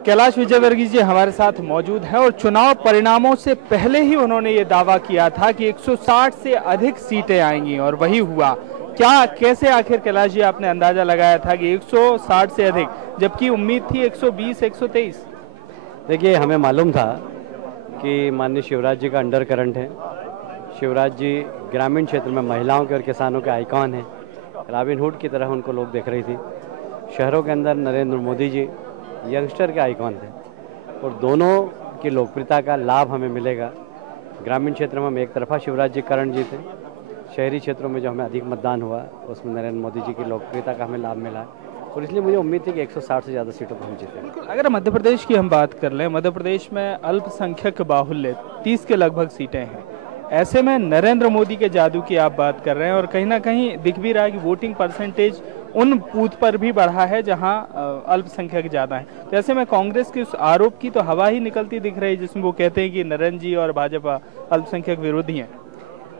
कैलाश विजयवर्गीय जी हमारे साथ मौजूद हैं और चुनाव परिणामों से पहले ही उन्होंने ये दावा किया था कि 160 से अधिक सीटें आएंगी और वही हुआ। क्या कैसे आखिर कैलाश जी आपने अंदाजा लगाया था कि 160 से अधिक, जबकि उम्मीद थी 120 123? देखिए, हमें मालूम था कि माननीय शिवराज जी का अंडर करंट है। शिवराज जी ग्रामीण क्षेत्र में महिलाओं के और किसानों के आइकॉन हैं। रॉबिनहुड की तरह उनको लोग देख रही थी। शहरों के अंदर नरेंद्र मोदी जी यंगस्टर के आइकॉन थे और दोनों की लोकप्रियता का लाभ हमें मिलेगा। ग्रामीण क्षेत्र में हम एक तरफा शिवराज जी करंट जीते, शहरी क्षेत्रों में जो हमें अधिक मतदान हुआ उसमें नरेंद्र मोदी जी की लोकप्रियता का हमें लाभ मिला और इसलिए मुझे उम्मीद थी कि 160 से ज़्यादा सीटों पर हम जीतेंगे। बिल्कुल। अगर मध्य प्रदेश की हम बात कर लें, मध्य प्रदेश में अल्पसंख्यक बाहुल्य 30 के लगभग सीटें हैं। ऐसे में नरेंद्र मोदी के जादू की आप बात कर रहे हैं और कहीं ना कहीं दिख भी रहा है कि वोटिंग परसेंटेज उन बूथ पर भी बढ़ा है जहां अल्पसंख्यक ज़्यादा है। तो ऐसे में कांग्रेस के उस आरोप की तो हवा ही निकलती दिख रही है जिसमें वो कहते हैं कि नरेंद्र जी और भाजपा अल्पसंख्यक विरोधी हैं।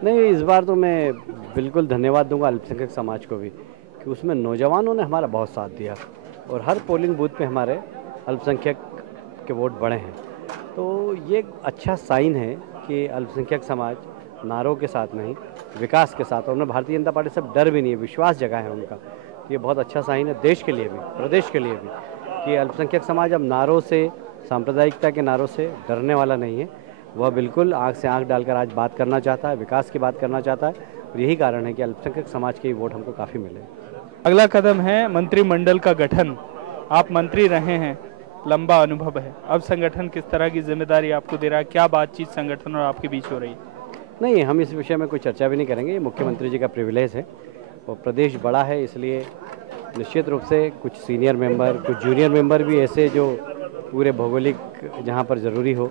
नहीं, इस बार तो मैं बिल्कुल धन्यवाद दूंगा अल्पसंख्यक समाज को भी कि उसमें नौजवानों ने हमारा बहुत साथ दिया और हर पोलिंग बूथ पे हमारे अल्पसंख्यक के वोट बढ़े हैं। तो ये एक अच्छा साइन है कि अल्पसंख्यक समाज नारों के साथ नहीं, विकास के साथ, और उन्हें भारतीय जनता पार्टी से डर भी नहीं है, विश्वास जगह है उनका। ये बहुत अच्छा साइन है देश के लिए भी, प्रदेश के लिए भी, कि अल्पसंख्यक समाज अब नारों से, सांप्रदायिकता के नारों से डरने वाला नहीं है। वह बिल्कुल आंख से आंख डालकर आज बात करना चाहता है, विकास की बात करना चाहता है और यही कारण है कि अल्पसंख्यक समाज के वोट हमको काफ़ी मिले। अगला कदम है मंत्रिमंडल का गठन। आप मंत्री रहे हैं, लंबा अनुभव है। अब संगठन किस तरह की जिम्मेदारी आपको दे रहा है? क्या बातचीत संगठन और आपके बीच हो रही है? नहीं, हम इस विषय में कोई चर्चा भी नहीं करेंगे। ये मुख्यमंत्री जी का प्रिविलेज है और प्रदेश बड़ा है, इसलिए निश्चित रूप से कुछ सीनियर मेंबर, कुछ जूनियर मेंबर भी ऐसे जो पूरे भौगोलिक, जहाँ पर ज़रूरी हो,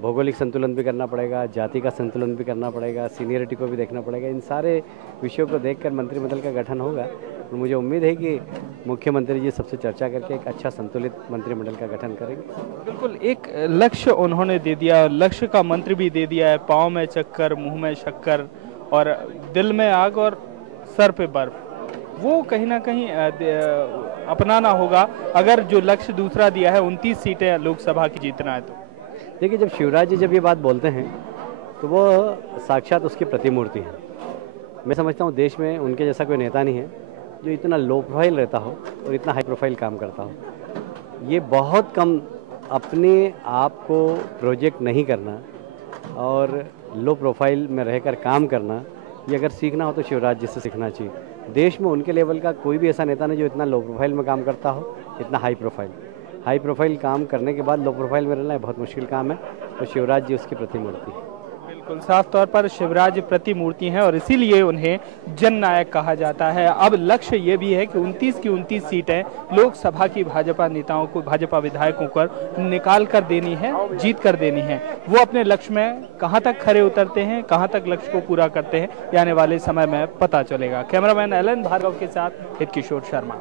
भौगोलिक संतुलन भी करना पड़ेगा, जाति का संतुलन भी करना पड़ेगा, सीनियरिटी को भी देखना पड़ेगा। इन सारे विषयों को देखकर मंत्रिमंडल का गठन होगा और मुझे उम्मीद है कि मुख्यमंत्री जी सबसे चर्चा करके एक अच्छा संतुलित मंत्रिमंडल का गठन करेंगे। बिल्कुल। एक लक्ष्य उन्होंने दे दिया, लक्ष्य का मंत्र भी दे दिया है, पाँव में चक्कर, मुंह में शक्कर और दिल में आग और सर पे बर्फ। वो कहीं ना कहीं अपनाना होगा अगर जो लक्ष्य दूसरा दिया है 29 सीटें लोकसभा की जीतना है तो। देखिए, जब शिवराज जी जब ये बात बोलते हैं तो वो साक्षात उसकी प्रतिमूर्ति है। मैं समझता हूँ देश में उनके जैसा कोई नेता नहीं है जो इतना लो प्रोफाइल रहता हो और इतना हाई प्रोफाइल काम करता हो। ये बहुत कम, अपने आप को प्रोजेक्ट नहीं करना और लो प्रोफाइल में रहकर काम करना, ये अगर सीखना हो तो शिवराज जी से सीखना चाहिए। देश में उनके लेवल का कोई भी ऐसा नेता नहीं जो इतना लो प्रोफाइल में काम करता हो, इतना हाई प्रोफाइल काम करने के बाद लो प्रोफाइल में रहना बहुत मुश्किल काम है और शिवराज जी उसकी प्रतिमूर्ति है। बिल्कुल, साफ तौर पर शिवराज प्रतिमूर्ति हैं और इसीलिए उन्हें जननायक कहा जाता है। अब लक्ष्य ये भी है कि 29 की 29 सीटें लोकसभा की भाजपा नेताओं को, भाजपा विधायकों को निकाल कर देनी है, जीत कर देनी है। वो अपने लक्ष्य में कहां तक खरे उतरते हैं, कहां तक लक्ष्य को पूरा करते हैं, ये आने वाले समय में पता चलेगा। कैमरामैन एलन भार्गव के साथ हित किशोर शर्मा।